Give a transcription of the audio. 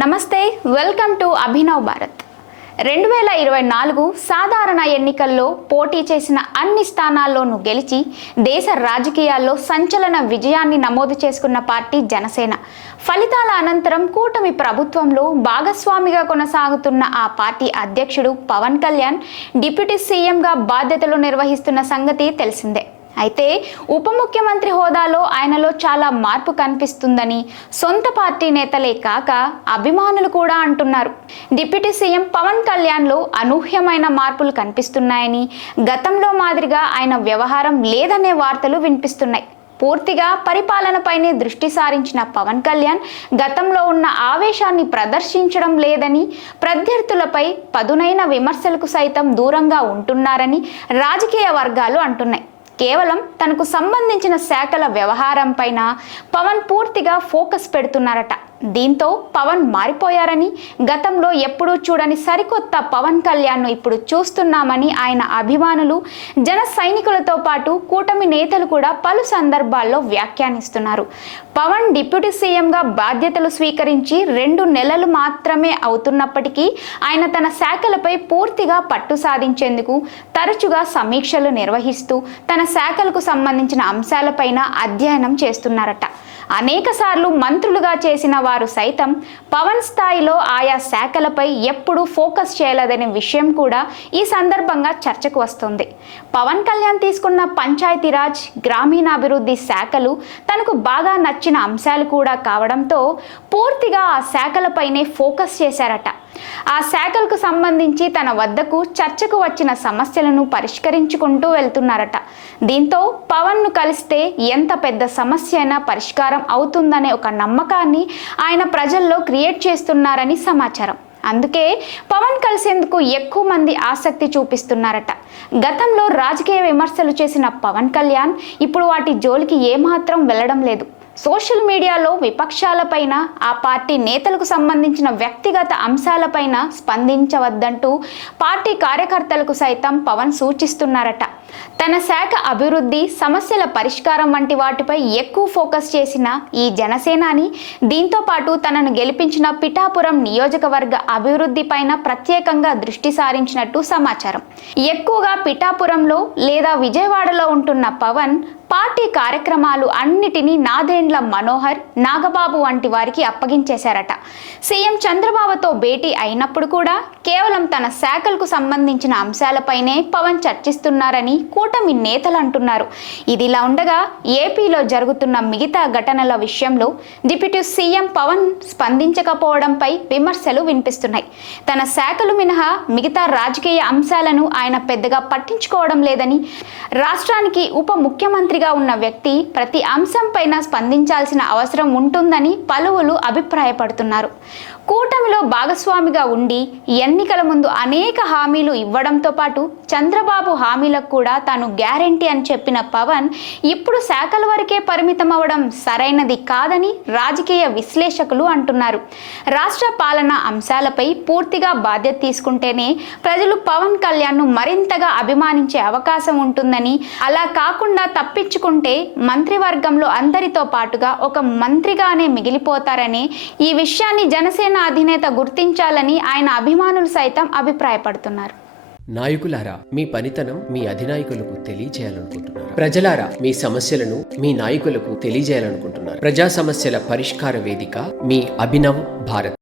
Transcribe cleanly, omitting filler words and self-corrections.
నమస్తే, welcome to Abhinav Bharat. 2024 సాధారణ ఎన్నికల్లో పోటీ చేసిన అన్ని స్థానాల్లోనూ గెలిచి దేశ రాజకీయాల్లో సంచలన విజయాన్ని నమోదు చేసుకున్న పార్టీ జనసేన. ఫలితాల అనంతరం కూటమి ప్రభుత్వంలో భాగస్వామిగా కొనసాగుతున్న ఆ పార్టీ అధ్యక్షుడు పవన్ కళ్యాణ్ డిప్యూటీ సీఎంగా బాధ్యతలు నిర్వహిస్తున్న సంగతి తెలిసిందే. అయితే ఉప ముఖ్యమంత్రి హోదాలో ఆయనలో చాలా మార్పు కనిపిస్తుందని సొంత పార్టీ నేతలే కాక అభిమానులు కూడా అంటున్నారు. డిప్యూటీ సీఎం పవన్ కళ్యాణ్లో అనూహ్యమైన మార్పులు కనిపిస్తున్నాయని, గతంలో మాదిరిగా ఆయన వ్యవహారం లేదనే వార్తలు వినిపిస్తున్నాయి. పూర్తిగా పరిపాలనపైనే దృష్టి సారించిన పవన్ కళ్యాణ్ గతంలో ఉన్న ఆవేశాన్ని ప్రదర్శించడం లేదని, ప్రత్యర్థులపై పదునైన విమర్శలకు సైతం దూరంగా ఉంటున్నారని రాజకీయ వర్గాలు అంటున్నాయి. కేవలం తనకు సంబంధించిన శాఖల వ్యవహారం పైన పవన్ పూర్తిగా ఫోకస్ పెడుతున్నారట. దీంతో పవన్ మారిపోయారని, గతంలో ఎప్పుడూ చూడని సరికొత్త పవన్ కళ్యాణ్ను ఇప్పుడు చూస్తున్నామని ఆయన అభిమానులు, జన సైనికులతో పాటు కూటమి నేతలు కూడా పలు సందర్భాల్లో వ్యాఖ్యానిస్తున్నారు. పవన్ డిప్యూటీ సీఎంగా బాధ్యతలు స్వీకరించి 2 నెలలు మాత్రమే అవుతున్నప్పటికీ ఆయన తన శాఖలపై పూర్తిగా పట్టు సాధించేందుకు తరచుగా సమీక్షలు నిర్వహిస్తూ తన శాఖలకు సంబంధించిన అంశాలపైన అధ్యయనం చేస్తున్నారట. అనేక సార్లు మంత్రులుగా చేసిన వారు సైతం పవన్ స్థాయిలో ఆయా శాఖలపై ఎప్పుడూ ఫోకస్ చేయలేదనే విషయం కూడా ఈ సందర్భంగా చర్చకు వస్తుంది. పవన్ కళ్యాణ్ తీసుకున్న పంచాయతీరాజ్, గ్రామీణాభివృద్ధి శాఖలు తనకు బాగా నచ్చిన అంశాలు కూడా కావడంతో పూర్తిగా ఆ శాఖలపైనే ఫోకస్ చేశారట. ఆ శాఖలకు సంబంధించి తన వద్దకు చర్చకు వచ్చిన సమస్యలను పరిష్కరించుకుంటూ వెళ్తున్నారట. దీంతో పవన్ను కలిస్తే ఎంత పెద్ద సమస్య అయినా పరిష్కారం అవుతుందనే ఒక నమ్మకాన్ని ఆయన ప్రజల్లో క్రియేట్ చేస్తున్నారని సమాచారం. అందుకే పవన్ కలిసేందుకు ఎక్కువ మంది ఆసక్తి చూపిస్తున్నారట. గతంలో రాజకీయ విమర్శలు చేసిన పవన్ కళ్యాణ్ ఇప్పుడు వాటి జోలికి ఏమాత్రం వెళ్ళడం లేదు. సోషల్ మీడియాలో విపక్షాలపైన, ఆ పార్టీ నేతలకు సంబంధించిన వ్యక్తిగత అంశాలపైన స్పందించవద్దంటూ పార్టీ కార్యకర్తలకు సైతం పవన్ సూచిస్తున్నారట. తన శాఖ అభివృద్ధి, సమస్యల పరిష్కారం వంటి వాటిపై ఎక్కువ ఫోకస్ చేసిన ఈ జనసేనాని దీంతో పాటు తనను గెలిపించిన పిఠాపురం నియోజకవర్గ అభివృద్ధి పైన ప్రత్యేకంగా దృష్టి సారించినట్టు సమాచారం. ఎక్కువగా పిఠాపురంలో లేదా విజయవాడలో ఉంటున్న పవన్ పార్టీ కార్యక్రమాలు అన్నిటినీ నాదెండ్ల మనోహర్, నాగబాబు వంటి వారికి అప్పగించేశారట. సీఎం చంద్రబాబుతో భేటీ అయినప్పుడు కూడా కేవలం తన శాఖలకు సంబంధించిన అంశాలపైనే పవన్ చర్చిస్తున్నారని కూటమి నేతలు అంటున్నారు. ఇదిలా ఉండగా ఏపీలో జరుగుతున్న మిగతా ఘటనల విషయంలో డిప్యూటీ సీఎం పవన్ స్పందించకపోవడంపై విమర్శలు వినిపిస్తున్నాయి. తన శాఖలు మినహా మిగతా రాజకీయ అంశాలను ఆయన పెద్దగా పట్టించుకోవడం లేదని, రాష్ట్రానికి ఉప ముఖ్యమంత్రిగా ఉన్న వ్యక్తి ప్రతి అంశం పైన స్పందించాల్సిన అవసరం ఉంటుందని పలువురు అభిప్రాయపడుతున్నారు. కూటమిలో భాగస్వామిగా ఉండి ఎన్నికల ముందు అనేక హామీలు ఇవ్వడంతో పాటు చంద్రబాబు హామీలకు కూడా తాను గ్యారెంటీ అని చెప్పిన పవన్ ఇప్పుడు శాఖల వరకే పరిమితం అవ్వడం సరైనది కాదని రాజకీయ విశ్లేషకులు అంటున్నారు. రాష్ట్ర పాలన అంశాలపై పూర్తిగా బాధ్యత తీసుకుంటేనే ప్రజలు పవన్ కళ్యాణ్ను మరింతగా అభిమానించే అవకాశం ఉంటుందని, అలా కాకుండా తప్పించుకుంటే మంత్రివర్గంలో అందరితో పాటుగా ఒక మంత్రిగానే మిగిలిపోతారని, ఈ విషయాన్ని జనసేన అధినేత గుర్తించాలని ఆయన అభిమానులు సైతం అభిప్రాయపడుతున్నారు. నాయకులారా, మీ పనితనం మీ అధినాయకులకు తెలియజేయాలనుకుంటున్నారు. ప్రజలారా, మీ సమస్యలను మీ నాయకులకు తెలియజేయాలనుకుంటున్నారు. ప్రజా సమస్యల పరిష్కార వేదిక మీ అభినవ్ భారత్.